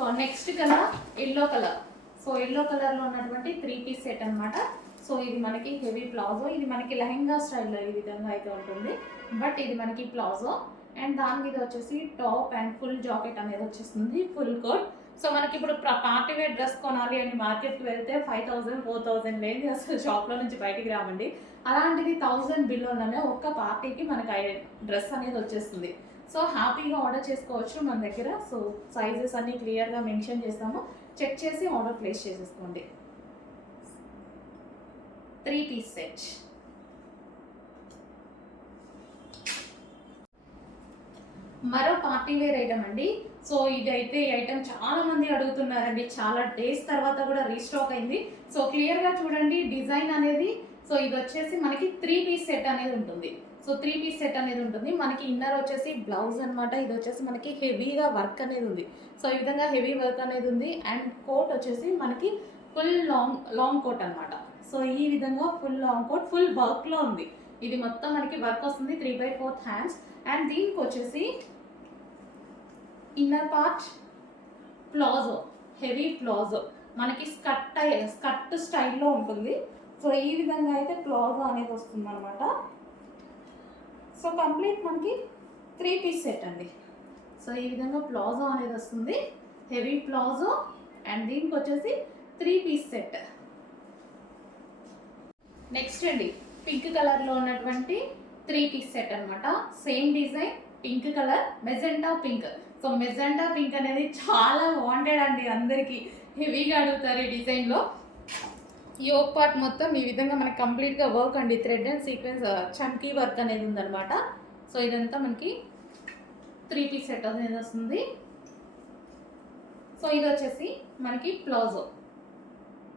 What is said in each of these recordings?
So next colour yellow colour. So yellow కలర్లో ఉన్నటువంటి 3 piece set అనమాట. సో ఇది మనకి హెవీ ప్లాజో, ఇది మనకి లెహెంగా స్టైల్లో ఈ విధంగా అయితే ఉంటుంది. బట్ ఇది మనకి ప్లాజో అండ్ దాని మీద వచ్చేసి టాప్ అండ్ ఫుల్ జాకెట్ అనేది వచ్చేస్తుంది, ఫుల్ కోట్. సో మనకి ఇప్పుడు పార్టీ వేర్ డ్రెస్ కొనాలి అని మార్కెట్కి వెళ్తే 5000 4000 లేని అసలు షాప్లో నుంచి బయటికి రావండి. అలాంటిది 1000 బిల్లోనే ఒక్క పార్టీకి మనకి డ్రెస్ అనేది వచ్చేస్తుంది. సో హ్యాపీగా ఆర్డర్ చేసుకోవచ్చు మన దగ్గర. సో సైజెస్ అన్నీ క్లియర్గా మెన్షన్ చేస్తాము, చెక్ చేసి ఆర్డర్ ప్లేస్ చేసేసుకోండి. 3 పీస్ సెట్. మరో పార్టీ వేర్ ఐటమ్ అండి. సో ఇదైతే ఈ ఐటమ్ చాలా మంది అడుగుతున్నారండి, చాలా డేస్ తర్వాత కూడా రీస్టాక్ అయింది. సో క్లియర్గా చూడండి డిజైన్ అనేది. సో ఇది వచ్చేసి మనకి 3 పీస్ సెట్ అనేది ఉంటుంది. సో 3 పీస్ సెట్ అనేది ఉంటుంది. మనకి ఇన్నర్ వచ్చేసి బ్లౌజ్ అనమాట. ఇది వచ్చేసి మనకి హెవీగా వర్క్ అనేది ఉంది. సో ఈ విధంగా హెవీ వర్క్ అనేది ఉంది. అండ్ కోట్ వచ్చేసి మనకి ఫుల్ లాంగ్ కోట్ అనమాట. సో ఈ విధంగా ఫుల్ లాంగ్ కోట్ ఫుల్ వర్క్లో ఉంది. ఇది మొత్తం మనకి వర్క్ వస్తుంది, 3/4 హ్యాండ్స్. అండ్ దీనికి వచ్చేసి inner part palazzo, heavy palazzo మనకి స్కర్ట్ స్టైల్లో ఉంటుంది. సో ఈ విధంగా అయితే ప్లాజో అనేది వస్తుంది అనమాట. సో కంప్లీట్ మనకి 3 పీస్ సెట్ అండి. సో ఈ విధంగా ప్లాజో అనేది వస్తుంది, హెవీ ప్లాజో. అండ్ దీనికి వచ్చేసి 3 పీస్ సెట్. నెక్స్ట్ అండి పింక్ కలర్లో ఉన్నటువంటి 3 పీస్ సెట్ అనమాట. Same design, pink colour, magenta pink. So magenta pink అనేది చాలా వాంటెడ్ అండి, అందరికీ హెవీగా అడుగుతారు ఈ డిజైన్లో. యోక్ పార్ట్ మొత్తం ఈ విధంగా మనకి కంప్లీట్గా వర్క్ అండి, thread and sequence chunky work అనేది ఉందన్నమాట. సో ఇదంతా మనకి 3 పీస్ సెట్ అనేది వస్తుంది. సో ఇది వచ్చేసి మనకి palazzo.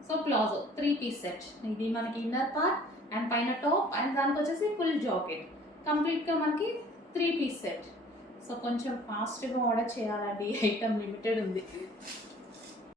So palazzo 3 piece set. ఇది మనకి ఇన్నర్ పార్ట్ అండ్ పైన టాప్ అండ్ దానికి వచ్చేసి ఫుల్ జాకెట్. కంప్లీట్గా మనకి 3 పీస్ సెట్. సో కొంచెం ఫాస్ట్గా ఆర్డర్ చేయాలండి, ఐటమ్ లిమిటెడ్ ఉంది.